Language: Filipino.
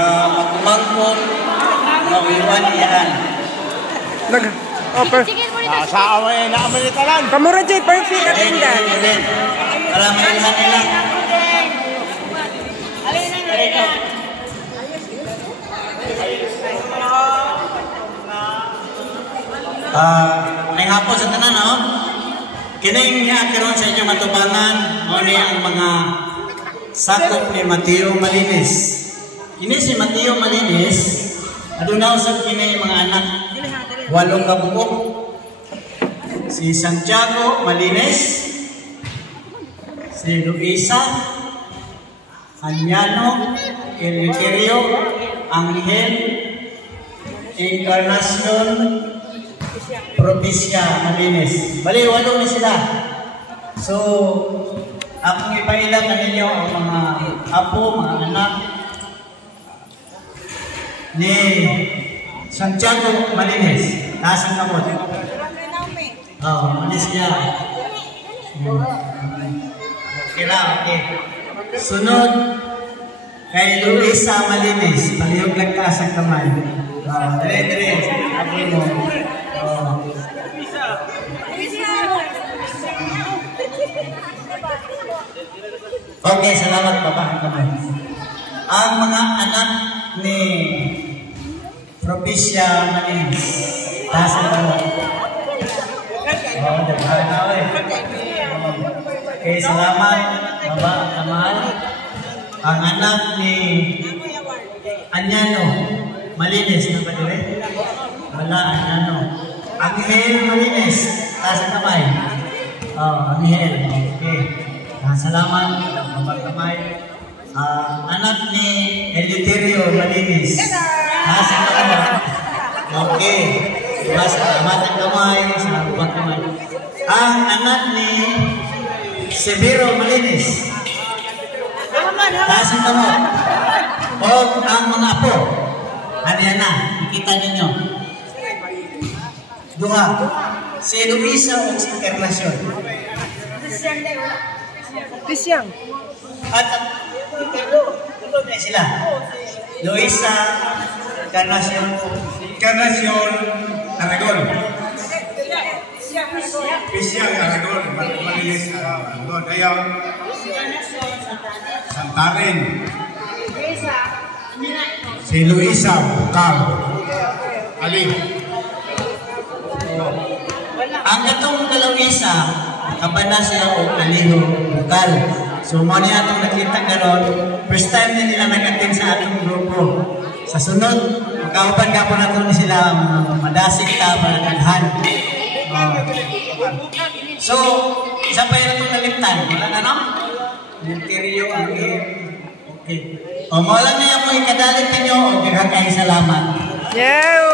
Magmangkot na iwan iyan. Sa away na Amerikanan. Kamura dyan, perfect at inda. Para mailhan nila. May hapon sa tanan, no? Kining niyakiron sa inyong atubangan, ni ang mga sakop ni Mateo Malinis. Kini si Mateo Malinis, adunaw sa kini mga anak, 8 kabuok. Si Santiago Malinis, si Luisa, Anyano, Eleuterio, Angel, Encarnacion, Provincia Malinis. Bali, 8 na sila. So, akong ipailang na ninyo ang mga apo, mga anak ni Santiago Malinis. Nasaan ka mo? Malis niya. Okay lang, okay. Sunod, kay Luisa Malinis. Palihog lang ka sa kamay. Dire. Apoy mo. Okay, salamat Papa. Ang mga anak ni Provincia Malinis. Nasaan ka mo? Okay, salamat Baba Kamal. Ang anak ni Anyano Malinis na ba dire? Wala, Anyano. Angel Malinis, taas ang kamay. Angel, okay. Salamat Baba Kamay. Anak ni Eleuterio Malinis, taas ang kamay. Okay. Salamat ang kamay, salamat ang kamay. Ang anak ni Severo Malinis, taas ang kamay. O ang mga apo, ano yan na, ikita ninyo. Duha, si Luisa o si Encarnacion. Pisyang. At tulo na sila. Luisa, Encarnacion, Aragon. Pisyang Aragon. Malinis Aragon. Ayaw. Santarin. Si Luisa Bukal. Ali. Ang katong Luisa, kabana siya o Aliho Bukal. So mo niya itong nakita karon, first time na nila nag-attend sa atong grupo. Sa sunod, magkaupan ka po na ito sila, madasig ka, managhan. So, isa pa yun itong naligtan. Wala na no? Interior, okay. O, mawala na yung ikadalit ninyo, o kaya kayo salamat. Yeah!